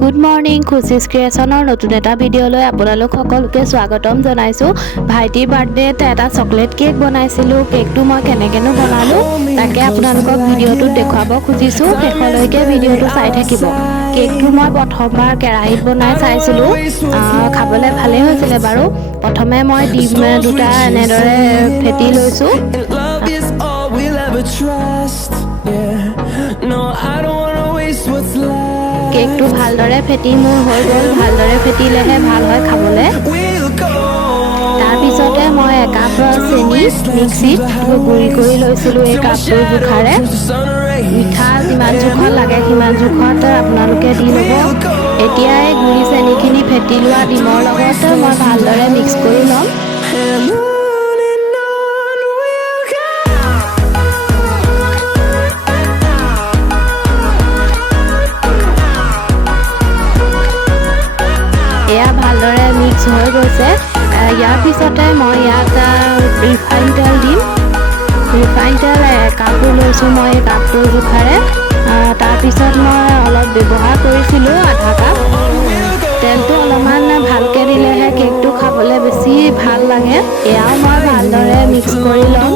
Good morning খুচিছ ক্ৰিয়েশ্যনৰ নতুন এটা ভিডিঅ'লৈ আপোনালোক সকলোকে স্বাগতম জনাইছোঁ। ভাইটিৰ বাৰ্থডেত এটা চকলেট কেক বনাইছিলোঁ। কেকটো মই কেনেকৈনো বনালোঁ তাকে আপোনালোকক ভিডিঅ'টোত দেখুৱাব খুজিছোঁ। শেষলৈকে ভিডিঅ'টো চাই থাকিব। কেকটো মই প্ৰথমবাৰ কেৰাহীত বনাই চাইছিলোঁ, খাবলৈ ভালেই হৈছিলে বাৰু। প্ৰথমে মই ডিম দুটা এনেদৰে ফেটি লৈছোঁ। কেকটো ভালদৰে ফেটি মোৰ হৈ গ'ল। ভালদৰে ফেটিলেহে ভাল হয় খাবলৈ। তাৰপিছতে মই একাপ চেনি মিক্সিত গুড়ি কৰি লৈছিলোঁ এই কাপটোৰ জোখাৰে। মিঠা যিমান জোখত লাগে সিমান জোখত আপোনালোকে দি ল'ব। এতিয়া এই গুড়ি চেনিখিনি ফেটি লোৱা ডিমৰ লগত মই ভালদৰে মিক্স কৰি ল'ম। এয়া ভালদৰে মিক্স হৈ গৈছে। ইয়াৰ পিছতে মই ইয়াত ৰিফাইন তেল দিম। ৰিফাইন তেল একাপটো লৈছোঁ মই এই কাপটোৰ জোখাৰে। তাৰপিছত মই অলপ ব্যৱহাৰ কৰিছিলোঁ আধা কাপ। তেলটো অলপমান ভালকৈ দিলেহে কেকটো খাবলৈ বেছি ভাল লাগে। এয়াও মই ভালদৰে মিক্স কৰি লওঁ।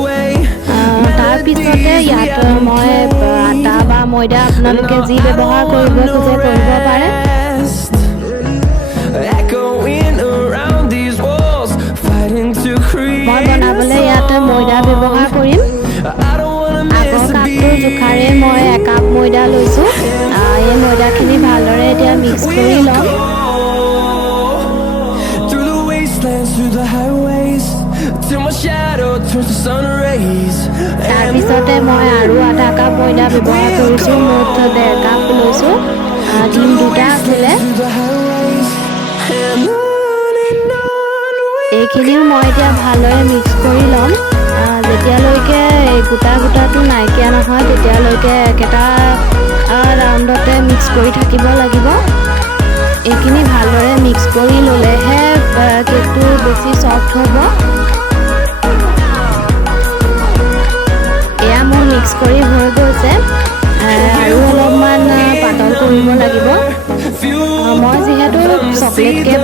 তাৰপিছতে ইয়াত মই আটা বা ময়দা আপোনালোকে যি ব্যৱহাৰ কৰিব খোজে কৰিব পাৰে। মই বনাবলৈ ইয়াত ময়দা ব্যৱহাৰ কৰিম। আগৰ কাপটোৰ জোখাৰে মই একাপ ময়দা লৈছোঁ। এই ময়দাখিনি ভালদৰে এতিয়া মিক্স কৰি ল'ম। তাৰপিছতে মই আৰু আধা কাপ ময়দা ব্যৱহাৰ কৰিছোঁ। মুঠ 1.5 কাপ লৈছোঁ। ডিম দুটা আছিলে। এইখিনিও মই এতিয়া ভালদৰে মিক্স কৰি ল'ম। যেতিয়ালৈকে গোটাটো নাইকিয়া নহয় তেতিয়ালৈকে একেটা ৰাউণ্ডতে মিক্স কৰি থাকিব লাগিব। এইখিনি ভালদৰে মিক্স কৰি ল'লেহে কেকটো বেছি ছফ্ট হ'ব। এয়া মোৰ মিক্স কৰি হৈ গৈছে। আৰু অলপমান পাতল কৰিব লাগিব। মই যিহেতু চকলেট কেক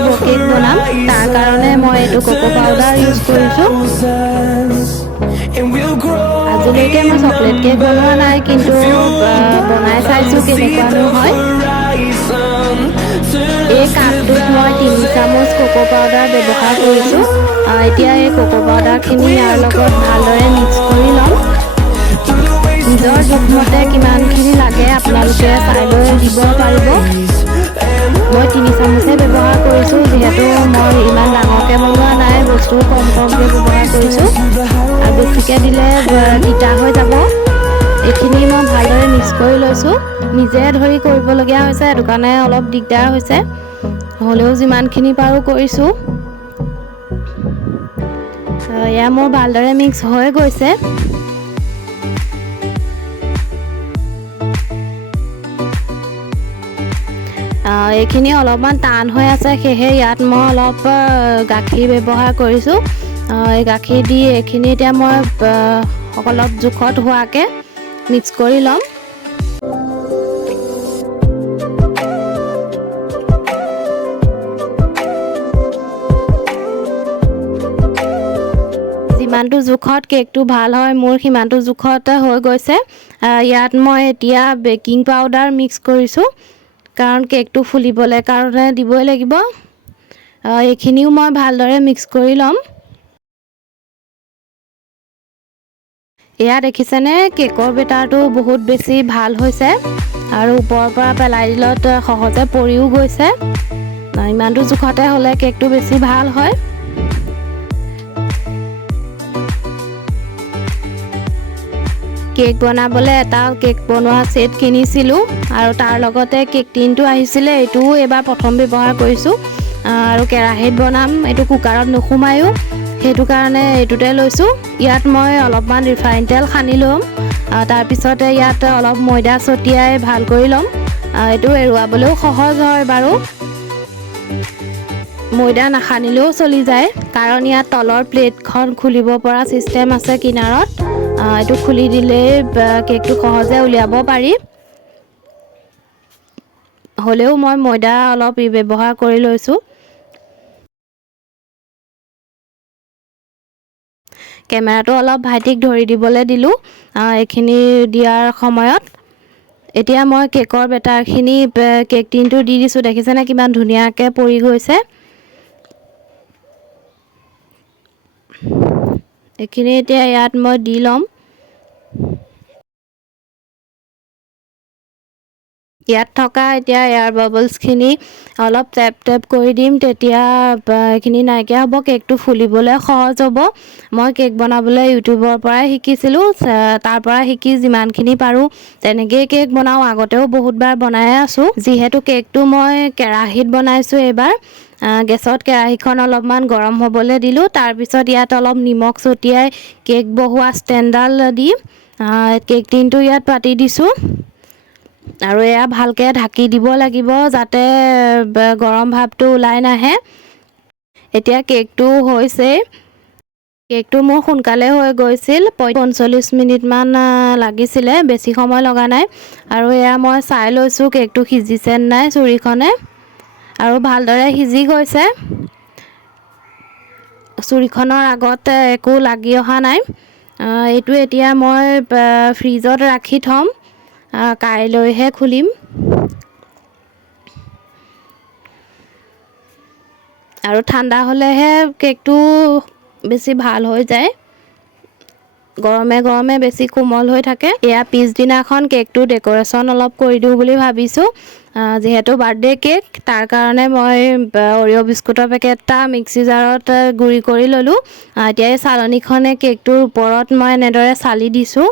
বনাম তাৰ কাৰণে মই এইটো কোকো পাউডাৰ ইউজ কৰিছোঁ। আজিলৈকে মই চকলেট কেক বনোৱা নাই, কিন্তু বনাই চাইছোঁ কেনেকুৱানো হয়। এই কাপটোত মই 3 চামুচ কোকো পাউডাৰ ব্যৱহাৰ কৰিছোঁ। এতিয়া এই কোকো পাউডাৰখিনি ইয়াৰ লগত ভালদৰে মিক্স কৰি ল'ম। নিজৰ জোখমতে কিমানখিনি লাগে আপোনালোকে চাই লৈ দিব পাৰিব। মই 3 চামুচে ব্যৱহাৰ কৰিছোঁ, যিহেতু মই ইমান ডাঙৰকৈ বনোৱা নাই, বস্তু কমকৈ ব্যৱহাৰ কৰিছোঁ। আৰু বেছিকৈ দিলে তিতা হৈ যাব। এইখিনি মই ভালদৰে মিক্স কৰি লৈছোঁ। নিজে ধৰি কৰিবলগীয়া হৈছে, সেইটো কাৰণে অলপ দিগদাৰ হৈছে। হ'লেও যিমানখিনি পাৰোঁ কৰিছোঁ। এয়া মোৰ ভালদৰে মিক্স হৈ গৈছে। এইখিনি অলপমান টান হৈ আছে, সেয়েহে ইয়াত মই অলপ গাখীৰ ব্যৱহাৰ কৰিছোঁ। এই গাখীৰ দি এইখিনি এতিয়া মই অলপ জোখত হোৱাকৈ মিক্স কৰি ল'ম। যিমানটো জোখত কেকটো ভাল হয় মোৰ সিমানটো জোখত হৈ গৈছে। ইয়াত মই এতিয়া বেকিং পাউডাৰ মিক্স কৰিছোঁ, কাৰণ কেকটো ফুলিবলৈ কাৰণে দিবই লাগিব। এইখিনিও মই ভালদৰে মিক্স কৰি ল'ম। এয়া দেখিছেনে, কেকৰ বেটাৰটো বহুত বেছি ভাল হৈছে আৰু ওপৰৰ পৰা পেলাই দিলত সহজে পৰিও গৈছে। ইমানটো জোখতে হ'লে কেকটো বেছি ভাল হয়। কেক বনাবলৈ এটা কেক বনোৱা ছেট কিনিছিলোঁ আৰু তাৰ লগতে কেক টিনটো আহিছিলে। এইটোও এইবাৰ প্ৰথম ব্যৱহাৰ কৰিছোঁ। আৰু কেৰাহীত বনাম, এইটো কুকাৰত নোসোমায়ো, সেইটো কাৰণে এইটোতে লৈছোঁ। ইয়াত মই অলপমান ৰিফাইন তেল সানি ল'ম। তাৰপিছতে ইয়াত অলপ ময়দা ছটিয়াই ভাল কৰি ল'ম। এইটো এৰুৱাবলৈও সহজ হয় বাৰু। ময়দা নাসানিলেও চলি যায়, কাৰণ ইয়াত তলৰ প্লেটখন খুলিব পৰা ছিষ্টেম আছে কিনাৰত। এইটো খুলি দিলেই কেকটো সহজে উলিয়াব পাৰি। হ'লেও মই ময়দা অলপ ব্যৱহাৰ কৰি লৈছোঁ। কেমেৰাটো অলপ ভাইটিক ধৰি দিবলৈ দিলোঁ এইখিনি দিয়াৰ সময়ত। এতিয়া মই কেকৰ বেটাৰখিনি কেক টিনটো দি দিছোঁ। দেখিছেনে কিমান ধুনীয়াকৈ পৰি গৈছে। এইখিনি এতিয়া ইয়াত মই দি ল'ম। ইয়াত থকা এতিয়া এয়াৰ বাবলছখিনি অলপ টেপ টেপ কৰি দিম, তেতিয়া এইখিনি নাইকিয়া হ'ব, কেকটো ফুলিবলৈ সহজ হ'ব। মই কেক বনাবলৈ ইউটিউবৰ পৰাই শিকিছিলোঁ, তাৰ পৰা শিকি যিমানখিনি পাৰোঁ তেনেকেই কেক বনাওঁ। আগতেও বহুতবাৰ বনাই আছোঁ। যিহেতু কেকটো মই কেৰাহীত বনাইছোঁ এইবাৰ, গেছত কেৰাহীখন অলপমান গৰম হ'বলৈ দিলোঁ। তাৰপিছত ইয়াত অলপ নিমখ ছটিয়াই কেক বহোৱা ষ্টেণ্ডডাল দি কেক টিনটো ইয়াত পাতি দিছোঁ আৰু এয়া ভালকৈ ঢাকি দিব লাগিব যাতে গৰম ভাপটো ওলাই নাহে। এতিয়া কেকটো হৈছে। কেকটো মোৰ সোনকালে হৈ গৈছিল, 45 মিনিটমান লাগিছিলে, বেছি সময় লগা নাই। আৰু এয়া মই চাই লৈছোঁ কেকটো সিজিছে নাই চুৰিখনে, আৰু ভালদৰে সিজি গৈছে। চুৰিখনৰ আগত একো লাগি অহা নাই। এইটো এতিয়া মই ফ্ৰিজত ৰাখি থ'ম, কাইলৈহে খুলিম। আৰু ঠাণ্ডা হ'লেহে কেকটো বেছি ভাল হৈ যায়, গৰমে গৰমে বেছি কোমল হৈ থাকে। এয়া পিছদিনাখন কেকটো ডেক'ৰেশ্যন অলপ কৰি দিওঁ বুলি ভাবিছোঁ। যিহেতু বাৰ্থডে কেক, তাৰ কাৰণে মই অৰিঅ' বিস্কুটৰ পেকেট এটা মিক্সি জাৰত গুড়ি কৰি ল'লোঁ। এতিয়া এই চালনীখনে কেকটোৰ ওপৰত মই এনেদৰে চালি দিছোঁ,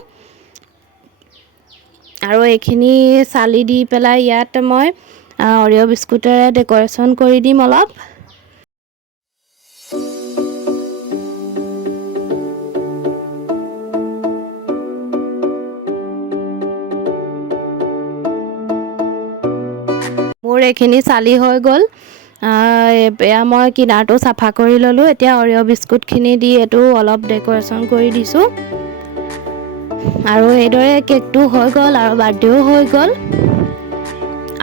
আৰু এইখিনি চালি দি পেলাই ইয়াত মই অৰিঅ' বিস্কুটেৰে ডেক'ৰেশ্যন কৰি দিম অলপ। মোৰ এইখিনি চালি হৈ গ'ল। এয়া মই কিনাৰটো চাফা কৰি ল'লোঁ। এতিয়া অৰিঅ' বিস্কুটখিনি দি এইটো অলপ ডেক'ৰেশ্যন কৰি দিছোঁ, আৰু এইদৰে কেকটো হৈ গ'ল আৰু বাৰ্থডেও হৈ গ'ল।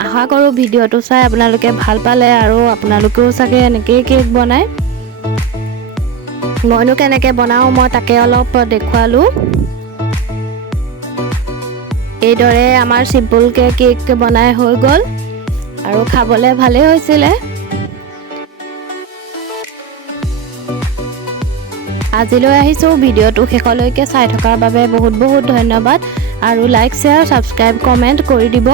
আশা কৰোঁ ভিডিঅ'টো চাই আপোনালোকে ভাল পালে, আৰু আপোনালোকেও চাগে এনেকৈয়ে কেক বনায়। মইনো কেনেকৈ বনাওঁ মই তাকে অলপ দেখুৱালোঁ। এইদৰে আমাৰ চিম্পুলকৈ কেক বনাই হৈ গ'ল, আৰু খাবলৈ ভালেই হৈছিলে। আজিলৈ আহিছোঁ। ভিডিঅ'টো শেষলৈকে চাই থকাৰ বাবে বহুত বহুত ধন্যবাদ, আৰু লাইক, শ্বেয়াৰ, ছাবস্ক্ৰাইব, কমেণ্ট কৰি দিব।